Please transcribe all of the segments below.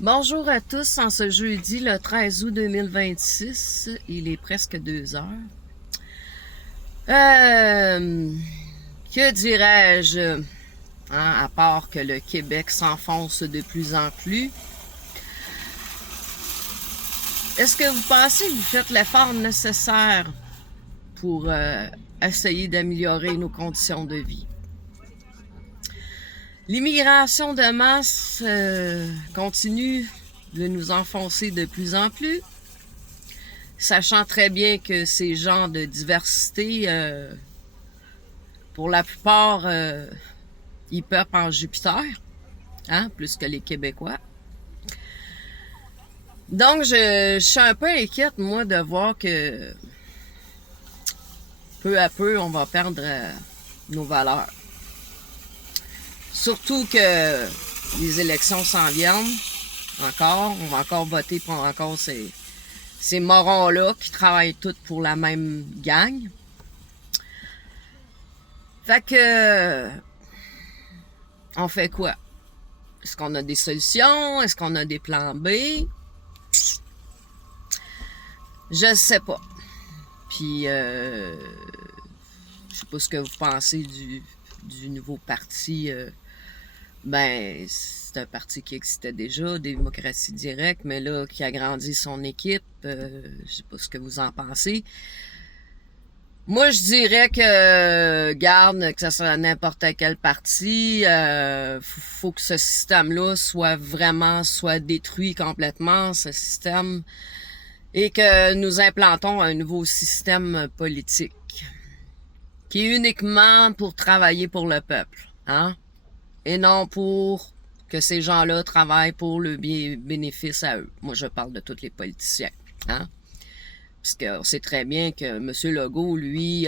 Bonjour à tous, en ce jeudi le 13 août 2026, il est presque 2 heures. Que dirais-je, à part que le Québec s'enfonce de plus en plus. Est-ce que vous pensez que vous faites l'effort nécessaire pour essayer d'améliorer nos conditions de vie? L'immigration de masse continue de nous enfoncer de plus en plus, sachant très bien que ces gens de diversité, pour la plupart, ils peuplent en Jupiter, plus que les Québécois. Donc, je suis un peu inquiète, moi, de voir que peu à peu, on va perdre nos valeurs. Surtout que les élections s'en viennent encore. On va encore voter pour encore ces morons-là qui travaillent tous pour la même gang. Fait que on fait quoi? Est-ce qu'on a des solutions? Est-ce qu'on a des plans B? Je sais pas. Puis je sais pas ce que vous pensez du nouveau parti. C'est un parti qui existait déjà, Démocratie Directe, mais là, qui a grandi son équipe. Je sais pas ce que vous en pensez. Moi, je dirais que, garde, que ce soit n'importe quel parti, faut que ce système-là soit détruit complètement, ce système, et que nous implantons un nouveau système politique qui est uniquement pour travailler pour le peuple, et non pour que ces gens-là travaillent pour le bénéfice à eux. Moi, je parle de tous les politiciens, Parce qu'on sait très bien que M. Legault, lui,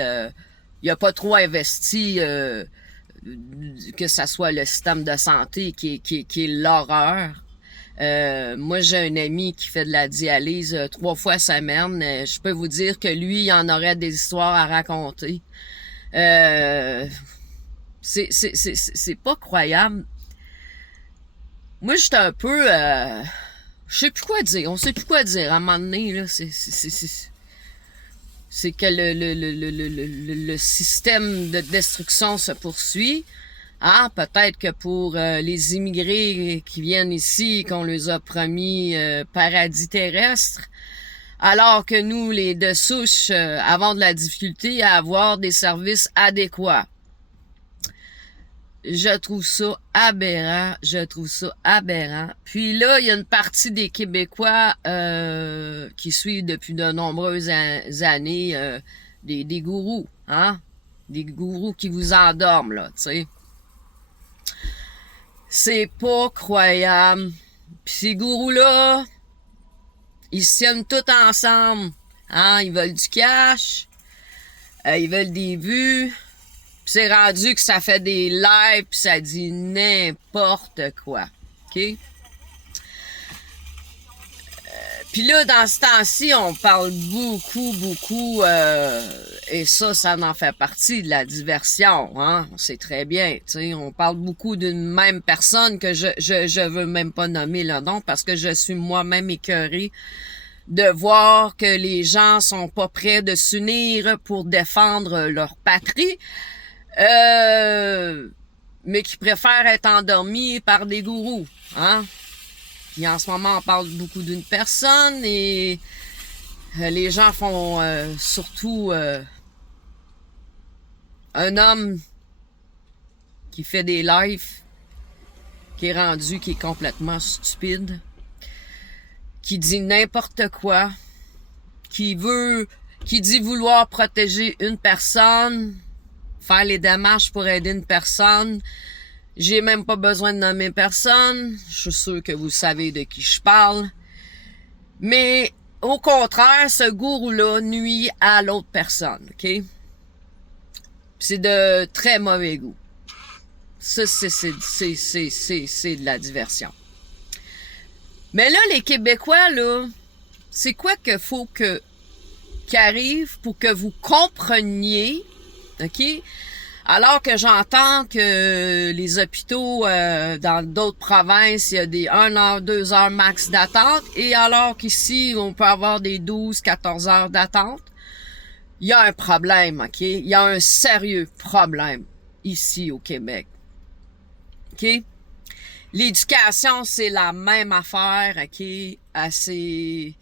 il a pas trop investi que ça soit le système de santé qui est l'horreur. Moi, j'ai un ami qui fait de la dialyse 3 fois semaine. Je peux vous dire que lui, il en aurait des histoires à raconter. C'est pas croyable. Moi, j'étais un peu... je sais plus quoi dire. On sait plus quoi dire. À un moment donné, là, c'est que le système de destruction se poursuit. Peut-être que pour les immigrés qui viennent ici, qu'on les a promis paradis terrestre, alors que nous, les de souche, avons de la difficulté à avoir des services adéquats. Je trouve ça aberrant. Puis là, il y a une partie des Québécois qui suivent depuis de nombreuses années des gourous, Des gourous qui vous endorment, là, tu sais. C'est pas croyable. Puis ces gourous-là, ils se tiennent tous ensemble, Ils veulent du cash, ils veulent des vues. Puis c'est rendu que ça fait des lives, puis ça dit n'importe quoi, OK? Puis là, dans ce temps-ci, on parle beaucoup, et ça en fait partie de la diversion, On sait très bien, tu sais, on parle beaucoup d'une même personne que je veux même pas nommer le nom parce que je suis moi-même écœurée de voir que les gens sont pas prêts de s'unir pour défendre leur patrie. Mais qui préfèrent être endormis par des gourous, Puis en ce moment, on parle beaucoup d'une personne et les gens font surtout un homme qui fait des lives, qui est complètement stupide, qui dit n'importe quoi, qui dit vouloir protéger une personne, faire les démarches pour aider une personne. J'ai même pas besoin de nommer personne. Je suis sûr que vous savez de qui je parle. Mais au contraire, ce gourou-là nuit à l'autre personne, OK? C'est de très mauvais goût. Ça, c'est de la diversion. Mais là, les Québécois, là, c'est quoi qu'il faut qui arrive pour que vous compreniez, OK? Alors que j'entends que les hôpitaux dans d'autres provinces, il y a des 1 heure, 2 heures max d'attente, et alors qu'ici, on peut avoir des 12, 14 heures d'attente, il y a un problème, OK? Il y a un sérieux problème ici au Québec. OK? L'éducation, c'est la même affaire, OK? Assez...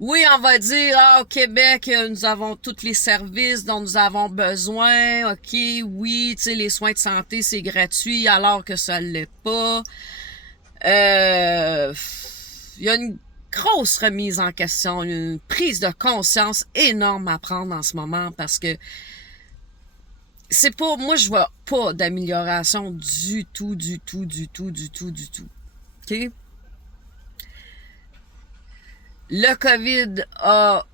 Oui, on va dire, au Québec, nous avons tous les services dont nous avons besoin. OK, oui, tu sais, les soins de santé, c'est gratuit, alors que ça ne l'est pas. Il y a une grosse remise en question, une prise de conscience énorme à prendre en ce moment, parce que c'est pas, moi, je vois pas d'amélioration du tout. OK? Le COVID a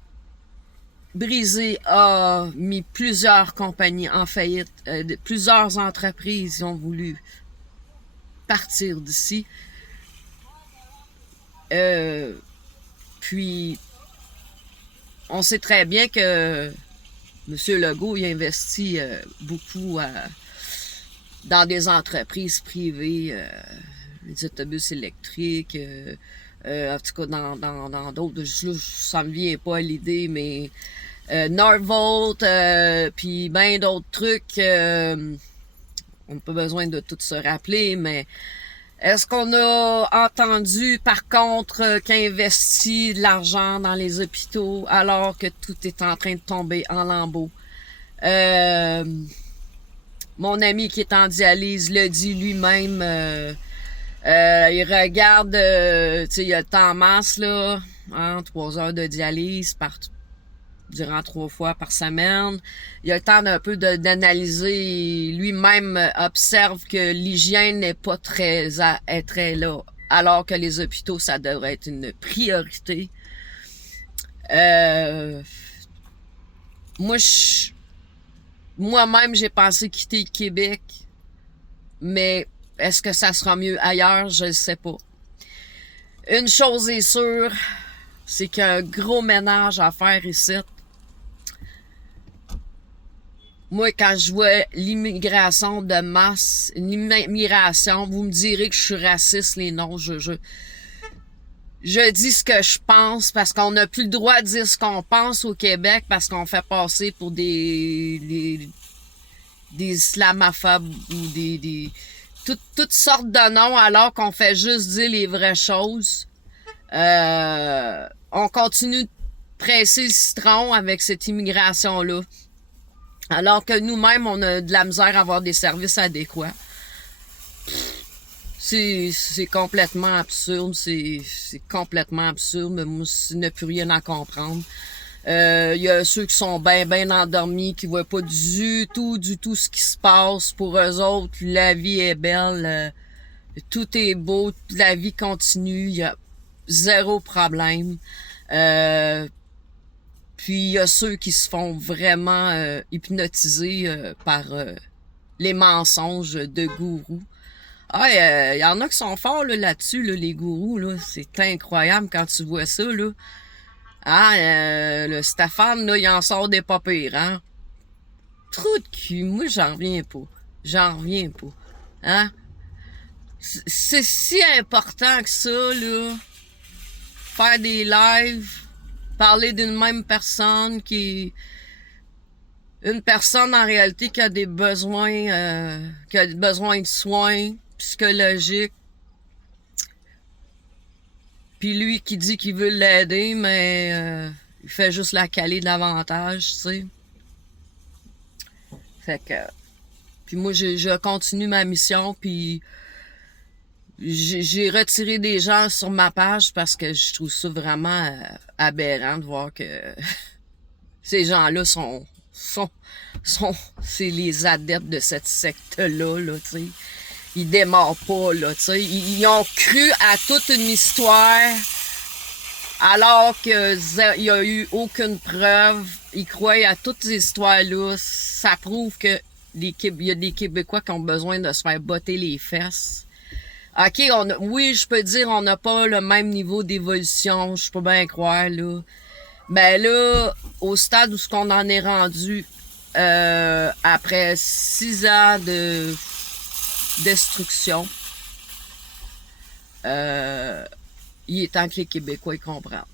mis plusieurs compagnies en faillite. Plusieurs entreprises ont voulu partir d'ici. Puis, on sait très bien que M. Legault il investit beaucoup dans des entreprises privées, les autobus électriques, en tout cas dans d'autres, ça me vient pas à l'idée, mais Norvolt, puis bien d'autres trucs, on n'a pas besoin de tout se rappeler, mais est-ce qu'on a entendu, par contre, qu'il investit de l'argent dans les hôpitaux alors que tout est en train de tomber en lambeaux? Mon ami qui est en dialyse le dit lui-même, il regarde, tu sais, il y a le temps en masse, là, 3 heures de dialyse durant 3 fois par semaine. Il a le temps d'un peu d'analyser. Lui-même observe que l'hygiène n'est pas très là, alors que les hôpitaux, ça devrait être une priorité. Moi-même, j'ai pensé quitter le Québec, mais est-ce que ça sera mieux ailleurs? Je ne sais pas. Une chose est sûre, c'est qu'il y a un gros ménage à faire ici. Moi, quand je vois l'immigration de masse, l'immigration, vous me direz que je suis raciste, les noms. Je dis ce que je pense parce qu'on n'a plus le droit de dire ce qu'on pense au Québec parce qu'on fait passer pour des islamophobes ou toutes sortes de noms alors qu'on fait juste dire les vraies choses. On continue de presser le citron avec cette immigration-là. Alors que nous-mêmes, on a de la misère à avoir des services adéquats. C'est complètement absurde. C'est complètement absurde. Mais moi, je n'ai plus rien à comprendre. Il y a ceux qui sont bien endormis, qui voient pas du tout ce qui se passe. Pour eux autres, la vie est belle. Tout est beau. La vie continue. Il y a zéro problème. Puis il y a ceux qui se font vraiment hypnotiser par les mensonges de gourous. Il y en a qui sont forts là-dessus, les gourous. Là. C'est incroyable quand tu vois ça. Là. Le Stéphane, là, il en sort des pas pires, hein? Trou de cul, moi j'en reviens pas. Hein? C'est si important que ça, là. Faire des lives, parler d'une même personne une personne en réalité qui a des besoins de soins psychologiques, puis lui qui dit qu'il veut l'aider, mais il fait juste la caler davantage, tu sais. Fait que puis moi je continue ma mission, puis j'ai retiré des gens sur ma page parce que je trouve ça vraiment aberrant de voir que ces gens-là c'est les adeptes de cette secte-là, tu sais. Ils démarrent pas, là, tu sais. Ils ont cru à toute une histoire alors qu'il y a eu aucune preuve. Ils croient à toutes ces histoires-là. Ça prouve que il y a des Québécois qui ont besoin de se faire botter les fesses. OK, oui, je peux dire on n'a pas le même niveau d'évolution, je peux bien croire, là. Ben là, au stade où ce qu'on en est rendu, après 6 ans de destruction, il est temps que les Québécois y comprennent.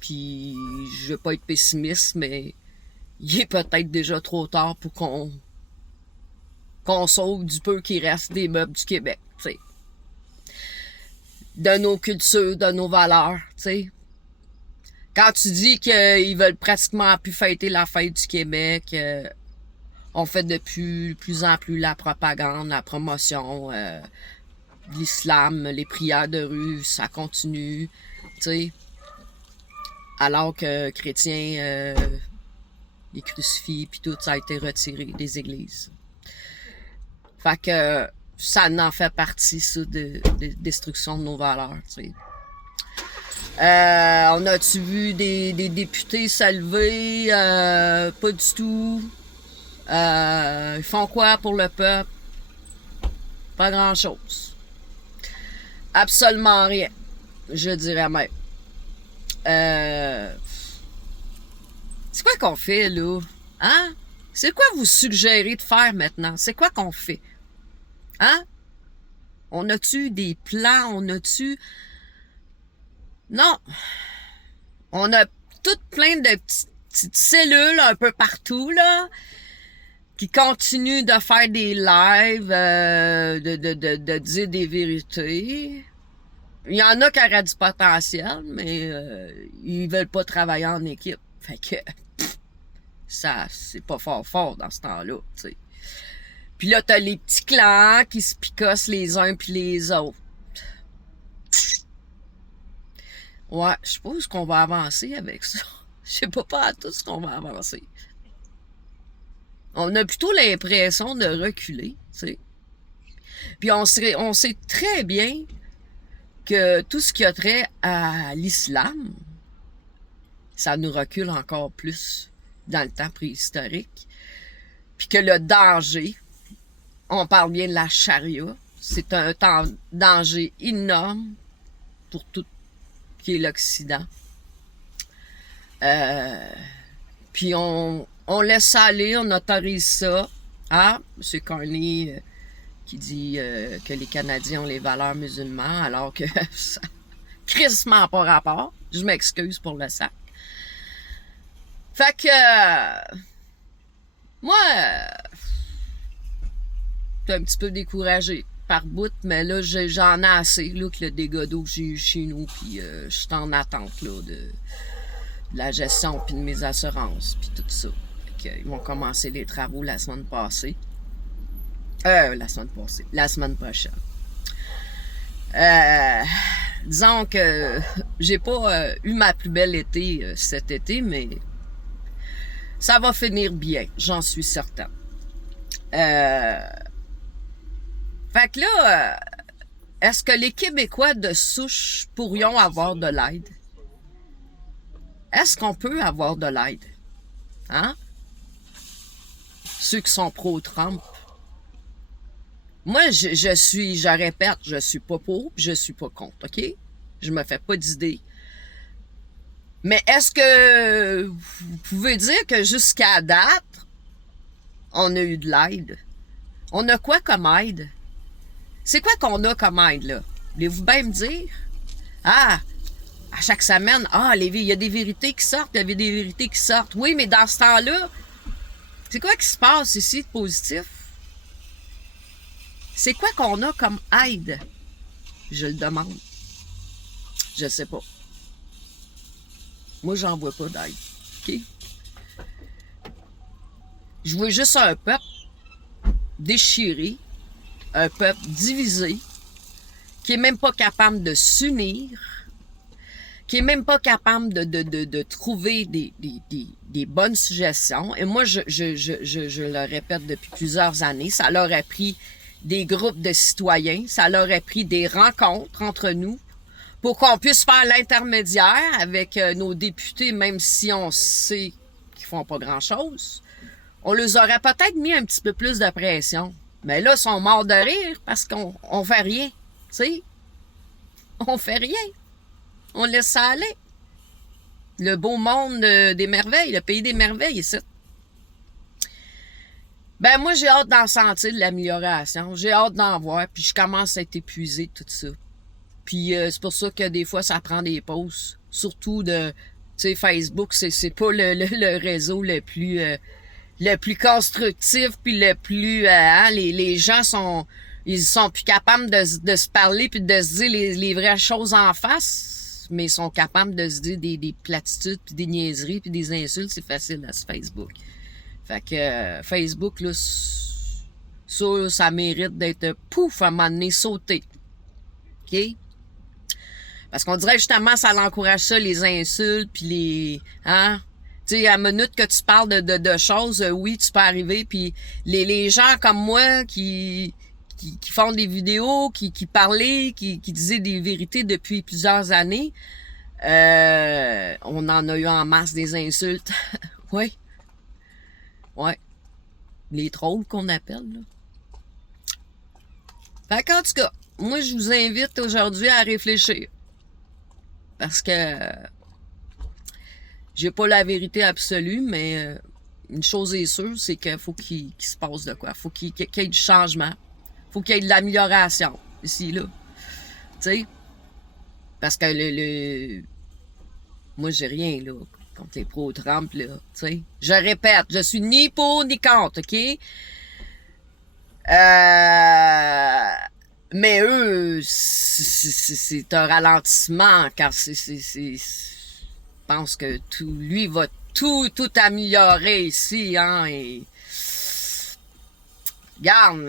Puis, je veux pas être pessimiste, mais il est peut-être déjà trop tard pour qu'on sauve du peu qui reste des meubles du Québec, tu sais. De nos cultures, de nos valeurs, tu sais. Quand tu dis qu'ils veulent pratiquement plus fêter la fête du Québec, on fait de plus en plus la propagande, la promotion, l'islam, les prières de rue, ça continue, tu sais. Alors que chrétiens, les crucifix puis tout ça a été retiré des églises. Fait que ça en fait partie, ça, de destruction de nos valeurs, tu sais. On a-tu vu des députés s'élever? Pas du tout. Ils font quoi pour le peuple? Pas grand-chose. Absolument rien, je dirais même. C'est quoi qu'on fait, là? Hein? C'est quoi vous suggérez de faire maintenant? C'est quoi qu'on fait? Hein? On a-tu des plans? On a-tu... Non. On a toutes plein de petites cellules un peu partout, là, qui continuent de faire des lives, de dire des vérités. Il y en a qui auraient du potentiel, mais ils veulent pas travailler en équipe. Fait que ça, c'est pas fort dans ce temps-là, tu sais. Puis là, t'as les petits clans qui se picossent les uns puis les autres. Ouais, je suppose qu'on va avancer avec ça. Je sais pas à tout ce qu'on va avancer. On a plutôt l'impression de reculer, tu sais. Puis on sait très bien que tout ce qui a trait à l'islam, ça nous recule encore plus dans le temps préhistorique. Puis que le danger, on parle bien de la charia, c'est un danger énorme pour tout ce qui est l'Occident. Puis on laisse ça aller, on autorise ça. Ah, M. Carney qui dit que les Canadiens ont les valeurs musulmanes, alors que ça crissement pas rapport. Je m'excuse pour le sac. Fait que moi, je suis un petit peu découragé par bout, mais là, j'en ai assez, là, que le dégât d'eau que j'ai eu chez nous, puis je suis en attente, là, de la gestion, puis de mes assurances, puis tout ça. Fait que, ils vont commencer les travaux la semaine passée. La semaine prochaine. Disons que j'ai pas eu ma plus belle été cet été, mais ça va finir bien, j'en suis certain. Fait que là, est-ce que les Québécois de souche pourrions avoir de l'aide? Est-ce qu'on peut avoir de l'aide? Hein? Ceux qui sont pro-Trump. Moi, je répète, je suis pas pour, je suis pas contre, OK? Je me fais pas d'idée. Mais est-ce que vous pouvez dire que jusqu'à date, on a eu de l'aide? On a quoi comme aide? C'est quoi qu'on a comme aide, là? Voulez-vous bien me dire? Ah, à chaque semaine, il y a des vérités qui sortent, il y avait des vérités qui sortent. Oui, mais dans ce temps-là, c'est quoi qui se passe ici de positif? C'est quoi qu'on a comme aide? Je le demande. Je sais pas. Moi, j'en vois pas d'aide. OK? Je vois juste un peuple déchiré, un peuple divisé, qui est même pas capable de s'unir, qui est même pas capable de trouver des bonnes suggestions. Et moi, je le répète depuis plusieurs années, ça leur a pris des groupes de citoyens, ça leur a pris des rencontres entre nous pour qu'on puisse faire l'intermédiaire avec nos députés, même si on sait qu'ils font pas grand-chose. On les aurait peut-être mis un petit peu plus de pression. Mais là, ils sont morts de rire parce qu'on fait rien, tu sais. On fait rien. On laisse ça aller. Le beau monde des merveilles, le pays des merveilles, ici. Ben moi, j'ai hâte d'en sentir de l'amélioration. J'ai hâte d'en voir, puis je commence à être épuisé de tout ça. Puis c'est pour ça que des fois, ça prend des pauses. Surtout de, tu sais, Facebook, c'est pas le réseau le plus constructif, puis le plus, hein, les gens ils sont plus capables de se parler puis de se dire les vraies choses en face, mais ils sont capables de se dire des platitudes puis des niaiseries puis des insultes. C'est facile à ce Facebook. Fait que Facebook, là, ça mérite d'être pouf à un moment donné sauté. OK? Parce qu'on dirait justement ça l'encourage ça, les insultes, puis les... Hein? Tu sais, à la minute que tu parles de choses, oui, tu peux arriver, puis les gens comme moi qui font des vidéos, qui parlaient, qui disaient des vérités depuis plusieurs années, on en a eu en masse des insultes. Oui. Ouais. Les trolls qu'on appelle, là. Fait qu'en tout cas, moi, je vous invite aujourd'hui à réfléchir. Parce que j'ai pas la vérité absolue, mais une chose est sûre, c'est qu'il faut qu'il se passe de quoi. Faut qu'il y ait du changement. Faut qu'il y ait de l'amélioration, ici, là. Tu sais? Parce que moi, j'ai rien, là, contre les pro-Trump, là. Tu sais? Je répète, je suis ni pour ni contre, OK? Mais eux, c'est un ralentissement, car je pense que lui va tout améliorer ici, hein, et regarde,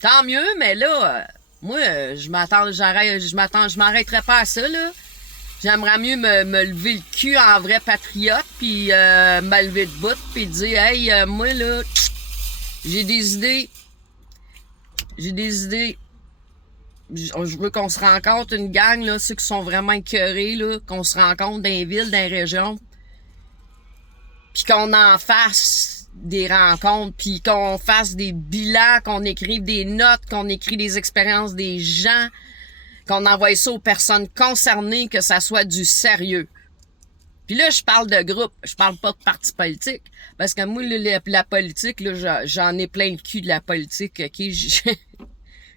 tant mieux, mais là, moi, je m'arrêterai pas à ça, là. J'aimerais mieux me lever le cul en vrai patriote, puis me lever de bout, puis dire, hey, moi, là, j'ai des idées. Je veux qu'on se rencontre, une gang, là, ceux qui sont vraiment écœurés, là, qu'on se rencontre dans les villes, dans les régions, puis qu'on en fasse des rencontres, puis qu'on fasse des bilans, qu'on écrive des notes, qu'on écrit des expériences des gens, qu'on envoie ça aux personnes concernées, que ça soit du sérieux. Puis là, je parle de groupe, je parle pas de parti politique, parce que moi, la politique, là, j'en ai plein le cul de la politique, OK?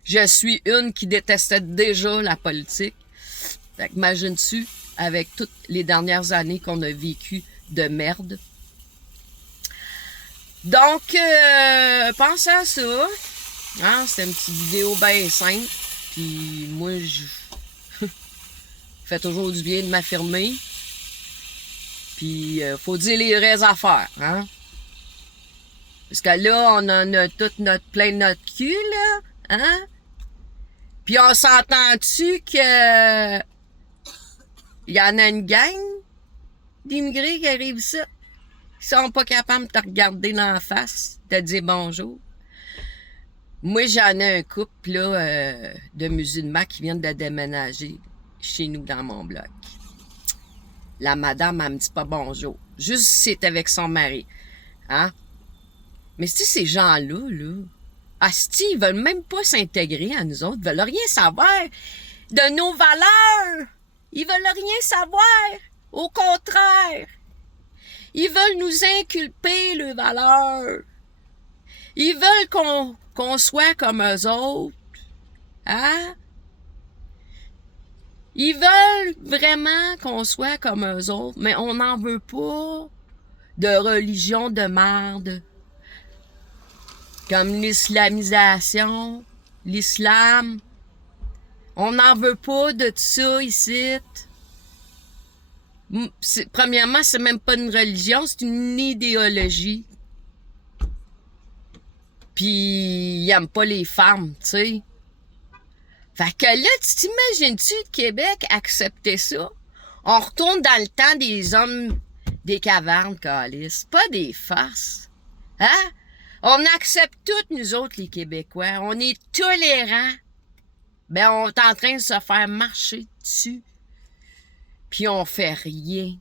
Je suis une qui détestait déjà la politique. Fait que imagine-tu, avec toutes les dernières années qu'on a vécues de merde. Donc, pensez à ça. Hein? C'est une petite vidéo bien simple. Puis moi, je fais toujours du bien de m'affirmer. Puis, faut dire les vraies affaires, hein? Parce que là, on en a tout plein de notre cul, là, hein? Puis on s'entend-tu que il y en a une gang d'immigrés qui arrivent ici, qui sont pas capables de te regarder dans la face, de te dire bonjour? Moi, j'en ai un couple, là, de musulmans qui viennent de déménager chez nous dans mon bloc. La madame, elle me dit pas bonjour. Juste si c'est avec son mari. Hein? Mais si ces gens-là, là, asti, ils veulent même pas s'intégrer à nous autres. Ils veulent rien savoir de nos valeurs. Ils veulent rien savoir. Au contraire. Ils veulent nous inculper leurs valeurs. Ils veulent qu'on soit comme eux autres. Hein? Ils veulent vraiment qu'on soit comme eux autres, mais on n'en veut pas de religion de merde. Comme l'islamisation, l'islam. On n'en veut pas de ça ici. Premièrement, c'est même pas une religion, c'est une idéologie. Puis, ils aiment pas les femmes, tu sais. Fait que là, tu t'imagines-tu le Québec accepter ça? On retourne dans le temps des hommes des cavernes, câlisse. Pas des farces. Hein? On accepte toutes, nous autres, les Québécois. On est tolérants. Ben, on est en train de se faire marcher dessus. Puis on fait rien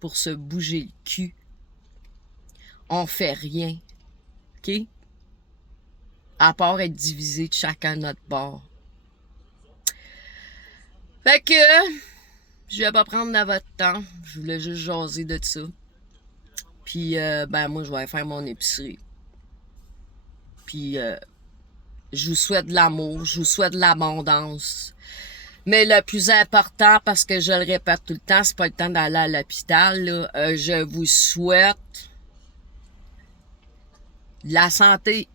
pour se bouger le cul. On fait rien. OK? À part être divisé de chacun de notre bord. Fait que, je vais pas prendre de votre temps. Je voulais juste jaser de ça. Puis, ben, moi, je vais aller faire mon épicerie. Puis je vous souhaite de l'amour, je vous souhaite de l'abondance. Mais le plus important, parce que je le répète tout le temps, c'est pas le temps d'aller à l'hôpital, là, je vous souhaite de la santé,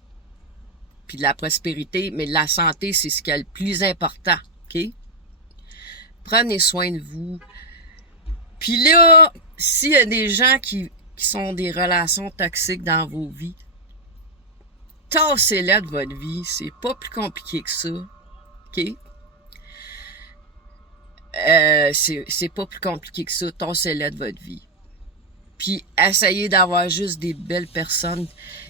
puis de la prospérité, mais de la santé, c'est ce qui est le plus important, OK? Prenez soin de vous. Puis là, s'il y a des gens qui sont des relations toxiques dans vos vies, tassez-les de votre vie. C'est pas plus compliqué que ça, OK? C'est pas plus compliqué que ça. Tassez-les de votre vie. Puis essayez d'avoir juste des belles personnes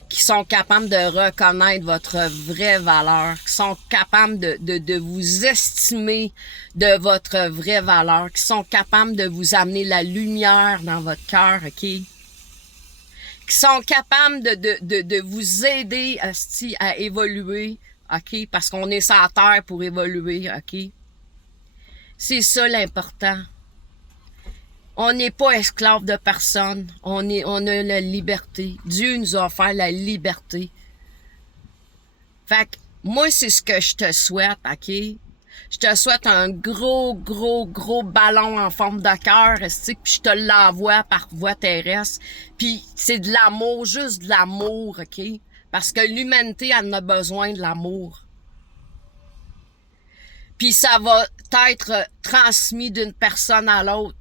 qui sont capables de reconnaître votre vraie valeur, qui sont capables de vous estimer de votre vraie valeur, qui sont capables de vous amener la lumière dans votre cœur, OK? Qui sont capables de vous aider à évoluer, OK? Parce qu'on est sur la terre pour évoluer, OK? C'est ça l'important. On n'est pas esclave de personne. On a la liberté. Dieu nous a offert la liberté. Fait que, moi, c'est ce que je te souhaite, OK? Je te souhaite un gros ballon en forme de cœur, puis je te l'envoie par voie terrestre. Puis c'est de l'amour, juste de l'amour, OK? Parce que l'humanité en a besoin de l'amour. Puis ça va être transmis d'une personne à l'autre.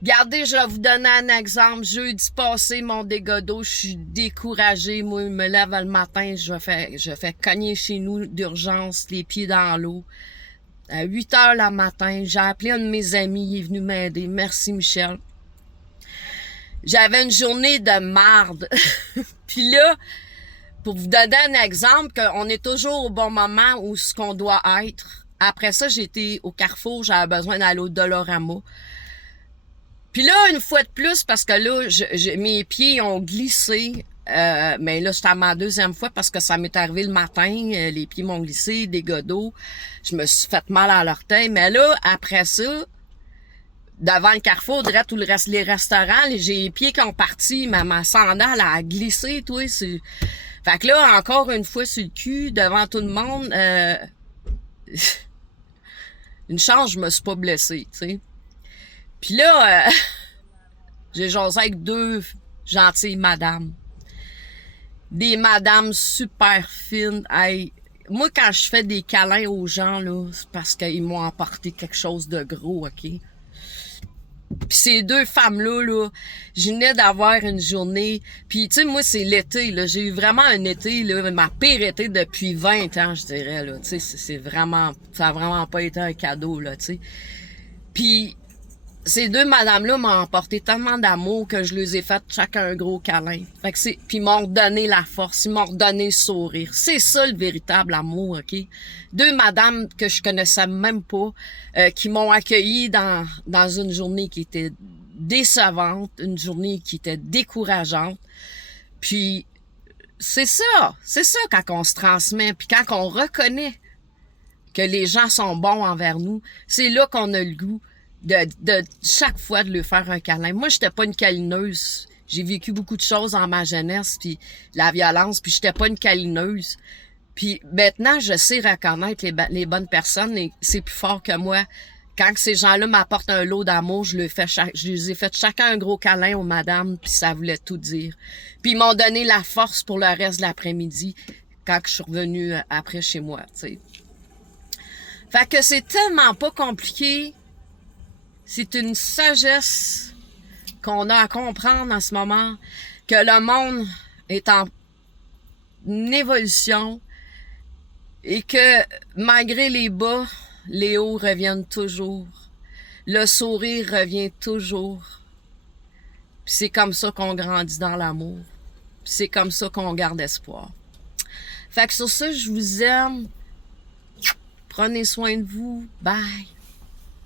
Regardez, je vais vous donner un exemple. Jeudi passé, mon dégât d'eau, je suis découragée. Moi, je me lève le matin, je fais cogner chez nous d'urgence, les pieds dans l'eau. À 8 heures le matin, j'ai appelé un de mes amis, il est venu m'aider. Merci, Michel. J'avais une journée de marde. Puis là, pour vous donner un exemple, qu'on est toujours au bon moment où ce qu'on doit être. Après ça, j'étais au Carrefour, j'avais besoin d'aller au Dollarama. Puis là, une fois de plus, parce que là, mes pieds ont glissé, mais là, c'était ma deuxième fois parce que ça m'est arrivé le matin, les pieds m'ont glissé, dégâts d'eau, je me suis fait mal à l'orteil, mais là, après ça, devant le Carrefour, direct où les restaurants, j'ai les pieds qui ont parti, ma sandale a glissé, toi, c'est... Fait que là, encore une fois sur le cul, devant tout le monde, une chance, je me suis pas blessée, tu sais. Puis là, j'ai jasé avec deux gentilles madames. Des madames super fines. Hey, moi, quand je fais des câlins aux gens, là, c'est parce qu'ils m'ont apporté quelque chose de gros, OK? Puis ces deux femmes-là, là, je venais d'avoir une journée. Puis, tu sais, moi, c'est l'été, là. J'ai eu vraiment un été, là, ma pire été depuis 20 ans, je dirais, là. Tu sais, c'est vraiment... Ça a vraiment pas été un cadeau, là, tu sais. Puis... Ces deux madames-là m'ont apporté tellement d'amour que je les ai fait chacun un gros câlin. Fait que puis ils m'ont redonné la force, ils m'ont redonné le sourire. C'est ça le véritable amour, OK? Deux madames que je connaissais même pas, qui m'ont accueilli dans une journée qui était décevante, une journée qui était décourageante. Puis c'est ça quand on se transmet, puis quand on reconnaît que les gens sont bons envers nous, c'est là qu'on a le goût de chaque fois de lui faire un câlin. Moi, j'étais pas une câlineuse. J'ai vécu beaucoup de choses en ma jeunesse, puis la violence, puis j'étais pas une câlineuse. Puis maintenant, je sais reconnaître les bonnes personnes, et c'est plus fort que moi. Quand ces gens-là m'apportent un lot d'amour, je les ai fait chacun un gros câlin aux madames, puis ça voulait tout dire. Puis ils m'ont donné la force pour le reste de l'après-midi, quand je suis revenue après chez moi, tu sais. Fait que c'est tellement pas compliqué. C'est une sagesse qu'on a à comprendre en ce moment, que le monde est en évolution et que malgré les bas, les hauts reviennent toujours. Le sourire revient toujours. Puis c'est comme ça qu'on grandit dans l'amour. Puis c'est comme ça qu'on garde espoir. Fait que sur ça, je vous aime. Prenez soin de vous. Bye.